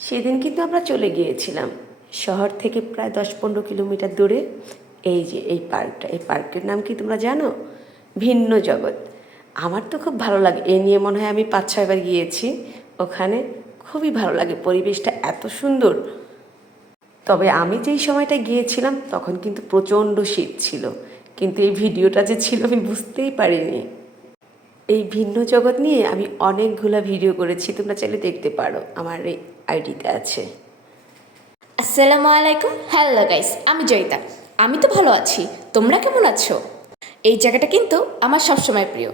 সেদিন কিন্তু আমরা চলে গিয়েছিলাম শহর থেকে প্রায় 10-15 কিলোমিটার দূরে। এই যে এই পার্কটা, এই পার্কের নাম কি তোমরা জানো? ভিন্ন জগৎ। আমার তো খুব ভালো লাগে, এই নিয়ে মনে হয় আমি 5-6 বার গিয়েছি ওখানে। খুবই ভালো লাগে, পরিবেশটা এত সুন্দর। তবে আমি যেই সময়টা গিয়েছিলাম তখন কিন্তু প্রচণ্ড শীত ছিল, কিন্তু এই ভিডিওটা যে ছিল আমি বুঝতেই পারিনি। এই ভিন্ন জগৎ নিয়ে আমি অনেকগুলো ভিডিও করেছি, তোমরা চাইলে দেখতে পারো, আমার এই আইডিতে আছে। আসসালামু আলাইকুম, হ্যালো গাইস, আমি জয়িতা। আমি তো ভালো আছি, তোমরা কেমন আছো? এই জায়গাটা কিন্তু আমার সবসময় প্রিয়।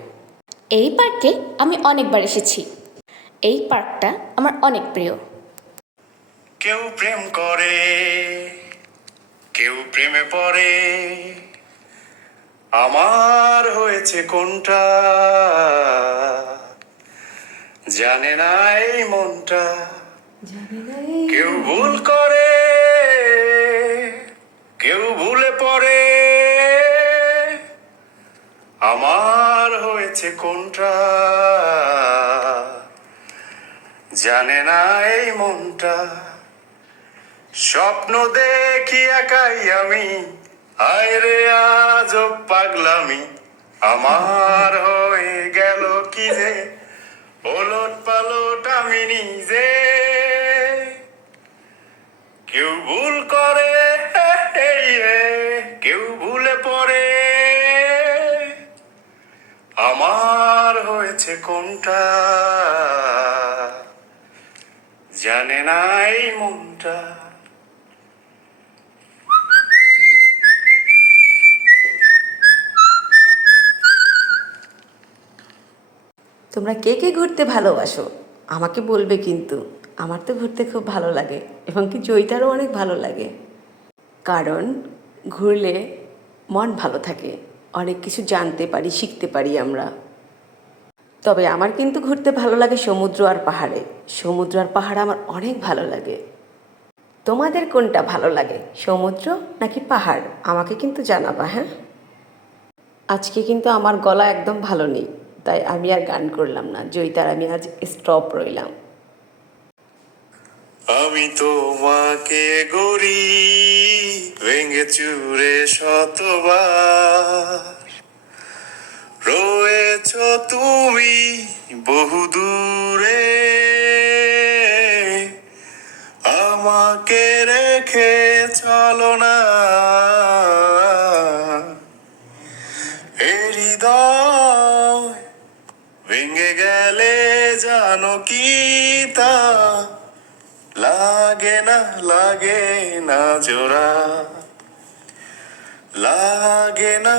এই পার্কে আমি অনেকবার এসেছি। এই পার্কটা আমার অনেক প্রিয়। কেউ প্রেম করে, কেউ প্রেমে পড়ে, আমার হয়েছে কোনটা জানে না এই মনটা। কেউ ভুল করে, কেউ ভুলে পড়ে, আমার হয়েছে কোনটা জানে না এই মনটা। স্বপ্ন দেখি একাই আমি, হায় রে আজব পাগলামি, আমার হয়ে গেল কি যে ওলট পালট আমি নিজে। কেউ ভুল করে, কেউ ভুলে পড়ে, আমার হয়েছে কোনটা জানে না এই মনটা। তোমরা কে কে ঘুরতে ভালোবাসো আমাকে বলবে কিন্তু। আমার তো ঘুরতে খুব ভালো লাগে, এবং কি জয়িতারও অনেক ভালো লাগে। কারণ ঘুরলে মন ভালো থাকে, অনেক কিছু জানতে পারি, শিখতে পারি আমরা। তবে আমার কিন্তু ঘুরতে ভালো লাগে সমুদ্র আর পাহাড়ে। সমুদ্র আর পাহাড় আমার অনেক ভালো লাগে। তোমাদের কোনটা ভালো লাগে, সমুদ্র নাকি পাহাড়? আমাকে কিন্তু জানাবা, হ্যাঁ। আজকে কিন্তু আমার গলা একদম ভালো নেই, তাই আমি আর গান করলাম না। জয়িতার আমি আজ স্টপ রইলাম। আমি তোমাকে গড়ি ভেঙে চুরে শতবার, রয়েছ তুমি বহু দূরে, আমাকে রেখে চলো না। এই হৃদয় ভেঙে গেলে জানো কি তা লাগে না, লাগে না জোড়া, লাগে না